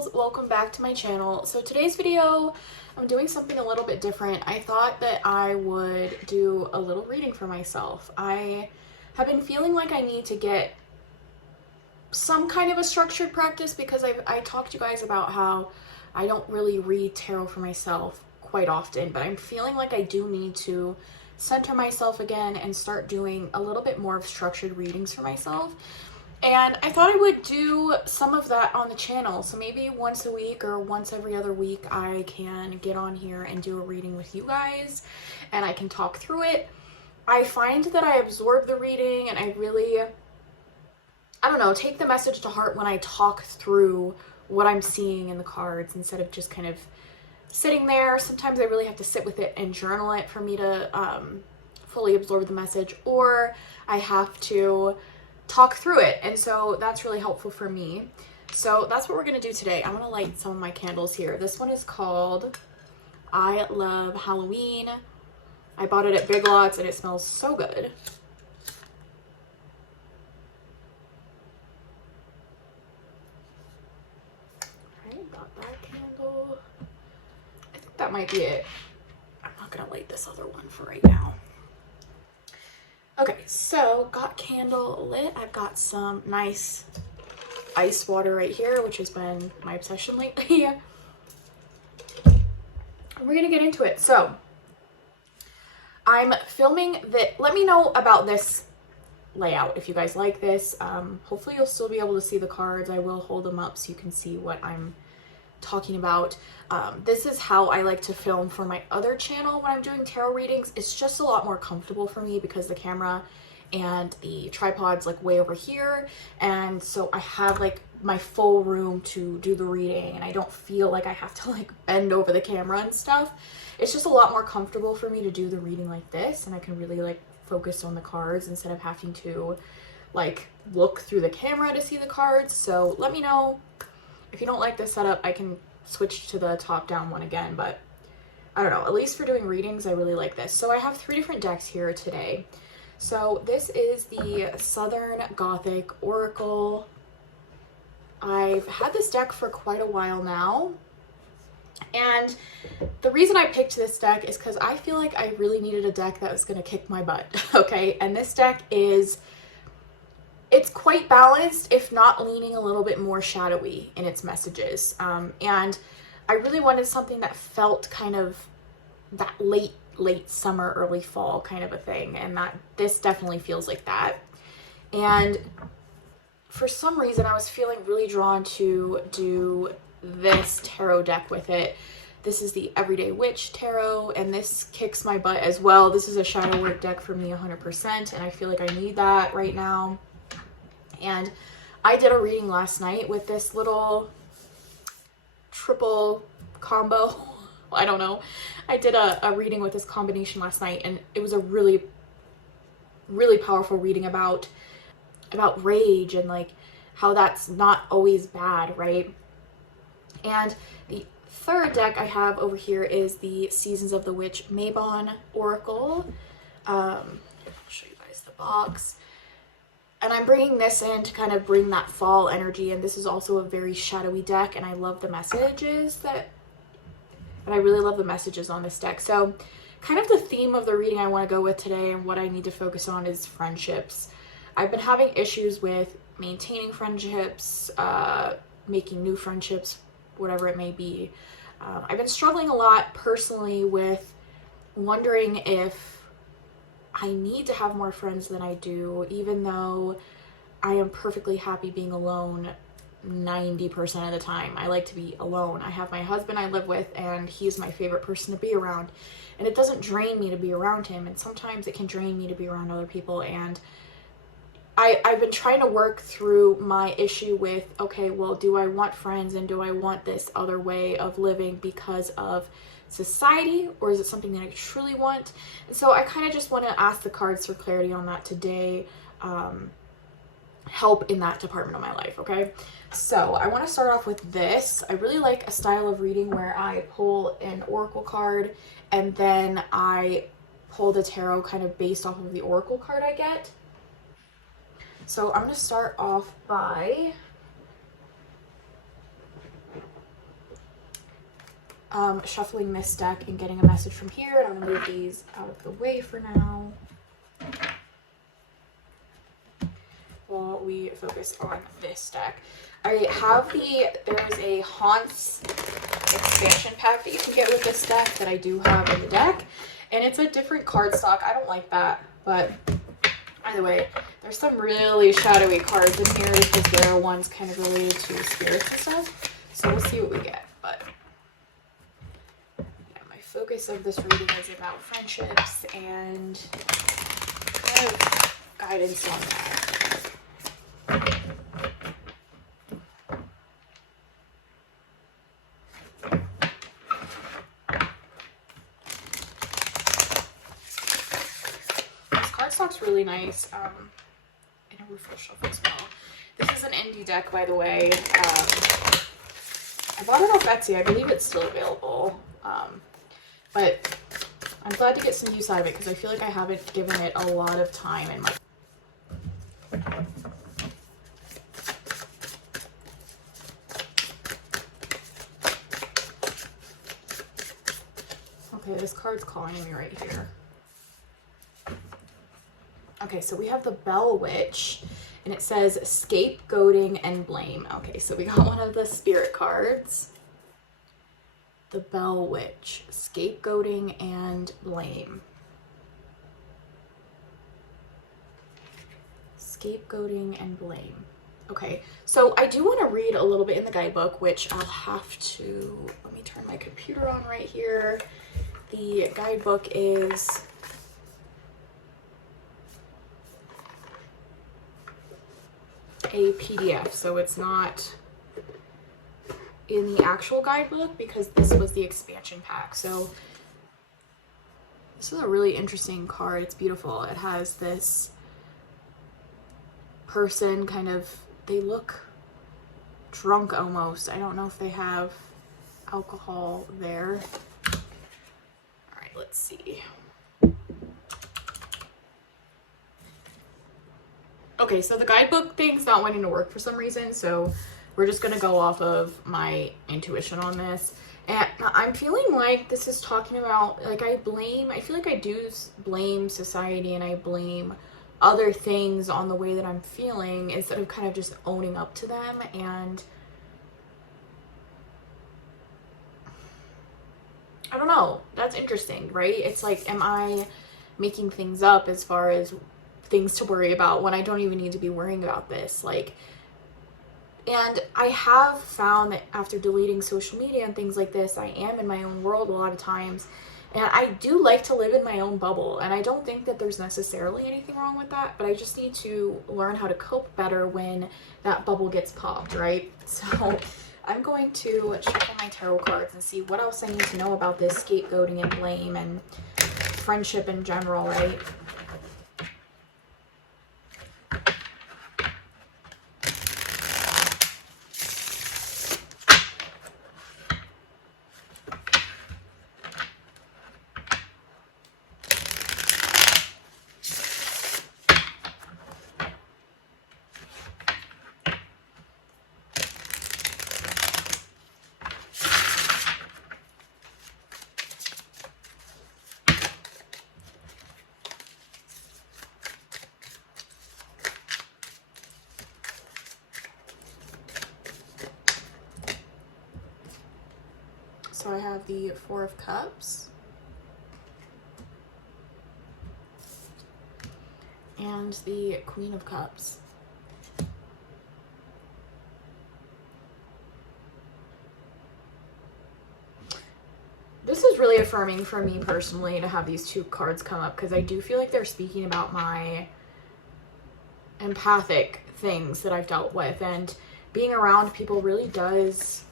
candles, welcome back to my channel. So today's video, I'm doing something a little bit different. I thought that I would do a little reading for myself. I have been feeling like I need to get some kind of a structured practice because I talked to you guys about how I don't really read tarot for myself quite often, but I'm feeling like I do need to center myself again and start doing a little bit more of structured readings for myself. And I thought I would do some of that on the channel. So maybe once a week or once every other week, I can get on here and do a reading with you guys and I can talk through it. I find that I absorb the reading and I really, I don't know, take the message to heart when I talk through what I'm seeing in the cards instead of just kind of sitting there. Sometimes I really have to sit with it and journal it for me to fully absorb the message, or I have to talk through it, and so that's really helpful for me. So that's what we're gonna do today. I'm gonna light some of my candles here. This one is called I Love Halloween. I bought it at Big Lots and it smells so good. Alright, got that candle. I think that might be it. I'm not gonna light this other one for right now. Okay, so got candle lit. I've got some nice ice water right here, which has been my obsession lately. And we're gonna get into it. So I'm filming that. Let me know about this layout if you guys like this. Hopefully you'll still be able to see the cards. I will hold them up so you can see what I'm talking about. This is how I like to film for my other channel when I'm doing tarot readings. It's just a lot more comfortable for me because the camera and the tripod's like way over here, and so I have like my full room to do the reading and I don't feel like I have to like bend over the camera and stuff. It's just a lot more comfortable for me to do the reading like this, and I can really like focus on the cards instead of having to like look through the camera to see the cards. So let me know if you don't like this setup. I can switch to the top down one again, but I don't know, at least for doing readings I really like this. So I have 3 different decks here today. So this is the Southern Gothic Oracle. I've had this deck for quite a while now, and the reason I picked this deck is because I feel like I really needed a deck that was going to kick my butt. Okay, and this deck is, it's quite balanced, if not leaning a little bit more shadowy in its messages. And I really wanted something that felt kind of that late summer, early fall kind of a thing. And that this definitely feels like that. And for some reason, I was feeling really drawn to do this tarot deck with it. This is the Everyday Witch Tarot, and this kicks my butt as well. This is a shadow work deck for me 100%, and I feel like I need that right now. And I did a reading last night with this little triple combo. I don't know. I did a reading with this combination last night, and it was a really, really powerful reading about rage and like how that's not always bad, right? And the third deck I have over here is the Seasons of the Witch Mabon Oracle. I'll show you guys the box. And I'm bringing this in to kind of bring that fall energy, and this is also a very shadowy deck, and I love the messages I really love the messages on this deck. So kind of the theme of the reading I want to go with today and what I need to focus on is friendships. I've been having issues with maintaining friendships, making new friendships, whatever it may be. I've been struggling a lot personally with wondering if I need to have more friends than I do, even though I am perfectly happy being alone 90% of the time. I like to be alone. I have my husband I live with, and he's my favorite person to be around. And it doesn't drain me to be around him, and sometimes it can drain me to be around other people. And I've been trying to work through my issue with, okay, well, do I want friends and do I want this other way of living because of society, or is it something that I truly want? And so I kind of just want to ask the cards for clarity on that today, help in that department of my life. Okay, so I want to start off with this. I really like a style of reading where I pull an oracle card and then I pull the tarot kind of based off of the oracle card I get. So I'm going to start off by shuffling this deck and getting a message from here. And I'm going to move these out of the way for now while we focus on this deck. I have there's a Haunts expansion pack that you can get with this deck that I do have in the deck. And it's a different card stock. I don't like that, but either way, there's some really shadowy cards in here because there are ones kind of related to spirits and stuff. So we'll see what we get. But yeah, my focus of this reading is about friendships and kind of guidance on that. Cardstock's really nice in a refill shuffle as well. This is an indie deck, by the way. I bought it off Etsy. I believe it's still available. But I'm glad to get some use out of it because I feel like I haven't given it a lot of time in my... Okay, this card's calling me right here. Okay, so we have the Bell Witch, and it says scapegoating and blame. Okay, so we got one of the spirit cards. The Bell Witch, scapegoating and blame. Scapegoating and blame. Okay, so I do want to read a little bit in the guidebook, which I'll have to, let me turn my computer on right here. The guidebook is a PDF, so it's not in the actual guidebook because this was the expansion pack. So this is a really interesting card. It's beautiful. It has this person kind of, they look drunk almost. I don't know if they have alcohol there. All right, let's see. Okay, so the guidebook thing's not wanting to work for some reason, so we're just going to go off of my intuition on this. And I'm feeling like this is talking about, like, I feel like I do blame society and I blame other things on the way that I'm feeling instead of kind of just owning up to them. And I don't know, that's interesting, right? It's like, am I making things up as far as things to worry about when I don't even need to be worrying about this? Like, and I have found that after deleting social media and things like this, I am in my own world a lot of times, and I do like to live in my own bubble, and I don't think that there's necessarily anything wrong with that, but I just need to learn how to cope better when that bubble gets popped, right? So I'm going to shuffle my tarot cards and see what else I need to know about this scapegoating and blame and friendship in general, right? So I have the Four of Cups and the Queen of Cups. This is really affirming for me personally to have these two cards come up because I do feel like they're speaking about my empathic things that I've dealt with, and being around people really does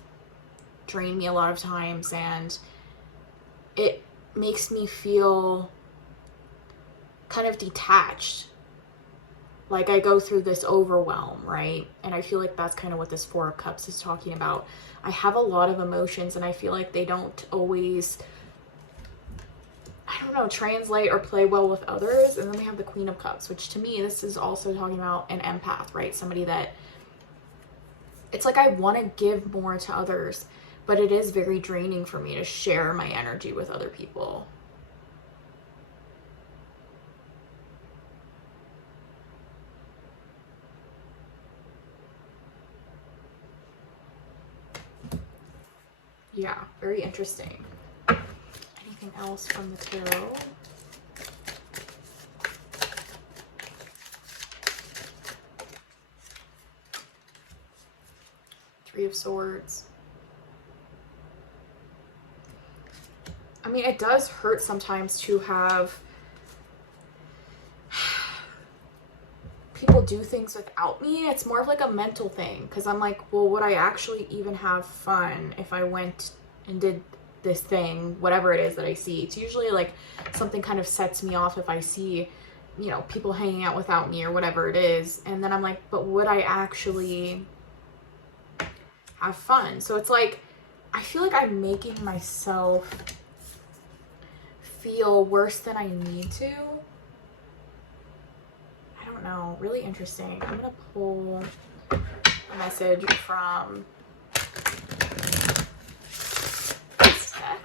drain me a lot of times, and it makes me feel kind of detached. Like I go through this overwhelm, right? And I feel like that's kind of what this Four of Cups is talking about. I have a lot of emotions and I feel like they don't always, I don't know, translate or play well with others. And then we have the Queen of Cups, which to me, this is also talking about an empath, right? Somebody that, it's like I want to give more to others, but it is very draining for me to share my energy with other people. Yeah, very interesting. Anything else from the tarot? Three of Swords. I mean, it does hurt sometimes to have people do things without me. It's more of like a mental thing, because I'm like, well, would I actually even have fun if I went and did this thing, whatever it is that I see? It's usually like something kind of sets me off if I see, you know, people hanging out without me or whatever it is. And then I'm like, but would I actually have fun? So it's like, I feel like I'm making myself feel worse than I need to. I don't know. Really interesting. I'm gonna pull a message from this deck.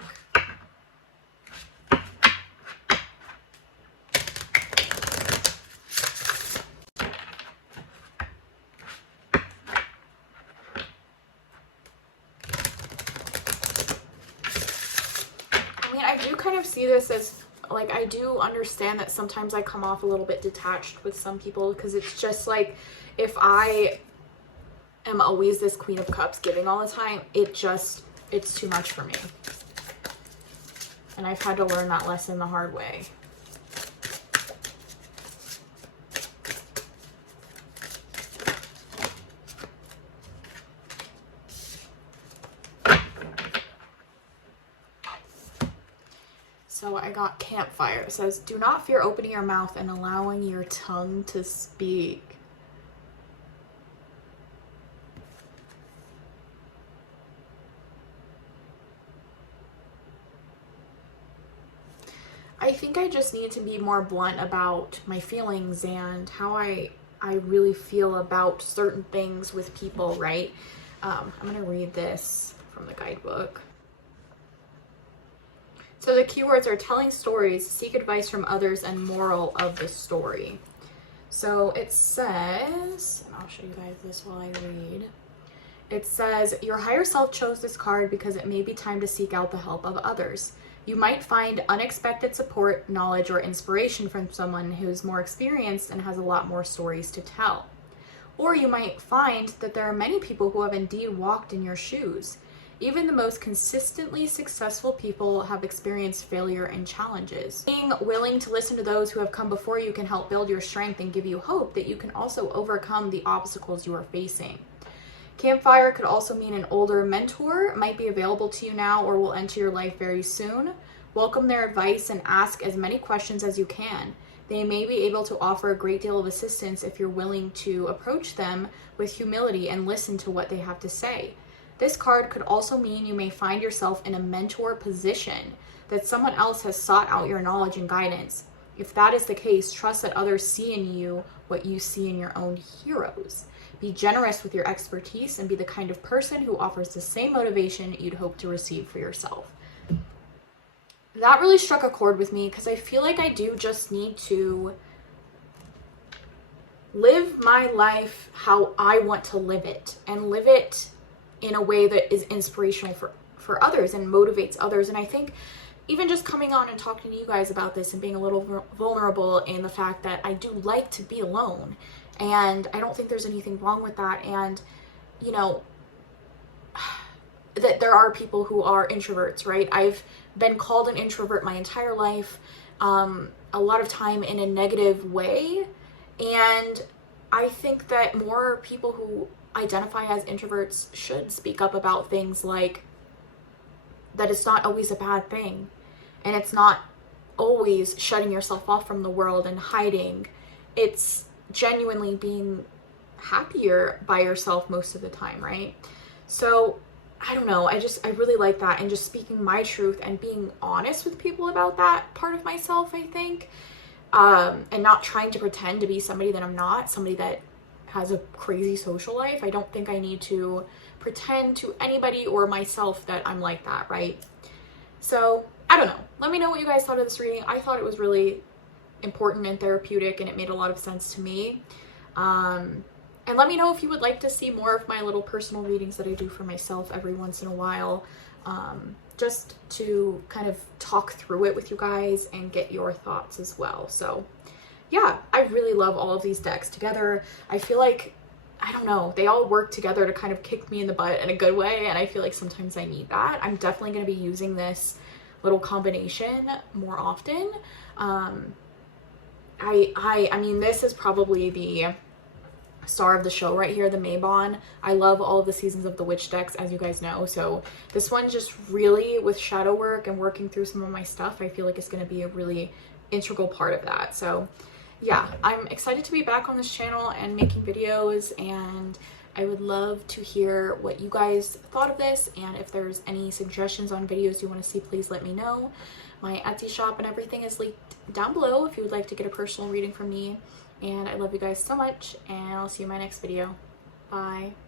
I mean, I do kind of see this as, like, I do understand that sometimes I come off a little bit detached with some people, because it's just like, if I am always this Queen of Cups giving all the time, it's too much for me. And I've had to learn that lesson the hard way. So I got Campfire. It says, do not fear opening your mouth and allowing your tongue to speak. I think I just need to be more blunt about my feelings and how I really feel about certain things with people, right? I'm going to read this from the guidebook. So the keywords are telling stories, seek advice from others, and moral of the story. So it says, and I'll show you guys this while I read. It says, your higher self chose this card because it may be time to seek out the help of others. You might find unexpected support, knowledge, or inspiration from someone who's more experienced and has a lot more stories to tell. Or you might find that there are many people who have indeed walked in your shoes. Even the most consistently successful people have experienced failure and challenges. Being willing to listen to those who have come before you can help build your strength and give you hope that you can also overcome the obstacles you are facing. Campfire could also mean an older mentor might be available to you now or will enter your life very soon. Welcome their advice and ask as many questions as you can. They may be able to offer a great deal of assistance if you're willing to approach them with humility and listen to what they have to say. This card could also mean you may find yourself in a mentor position, that someone else has sought out your knowledge and guidance. If that is the case, trust that others see in you what you see in your own heroes. Be generous with your expertise and be the kind of person who offers the same motivation you'd hope to receive for yourself. That really struck a chord with me, because I feel like I do just need to live my life how I want to live it, and live it in a way that is inspirational for others and motivates others. And I think even just coming on and talking to you guys about this and being a little vulnerable in the fact that I do like to be alone, and I don't think there's anything wrong with that. And, you know, that there are people who are introverts, right? I've been called an introvert my entire life, a lot of time in a negative way. And I think that more people who identify as introverts should speak up about things like that. It's not always a bad thing, and it's not always shutting yourself off from the world and hiding. It's genuinely being happier by yourself most of the time, right? So I don't know, I really like that, and just speaking my truth and being honest with people about that part of myself, I think, and not trying to pretend to be somebody that I'm not, somebody that has a crazy social life. I don't think I need to pretend to anybody or myself that I'm like that, right? So I don't know. Let me know what you guys thought of this reading. I thought it was really important and therapeutic, and it made a lot of sense to me. And let me know if you would like to see more of my little personal readings that I do for myself every once in a while, just to kind of talk through it with you guys and get your thoughts as well. So yeah, I really love all of these decks together. I feel like, I don't know, they all work together to kind of kick me in the butt in a good way, and I feel like sometimes I need that. I'm definitely going to be using this little combination more often. I mean, this is probably the star of the show right here, the Mabon. I love all of the Seasons of the Witch decks, as you guys know, so this one just really, with shadow work and working through some of my stuff, I feel like it's going to be a really integral part of that. So yeah, I'm excited to be back on this channel and making videos, and I would love to hear what you guys thought of this, and if there's any suggestions on videos you want to see, please let me know. My Etsy shop and everything is linked down below if you would like to get a personal reading from me. And I love you guys so much, and I'll see you in my next video. Bye.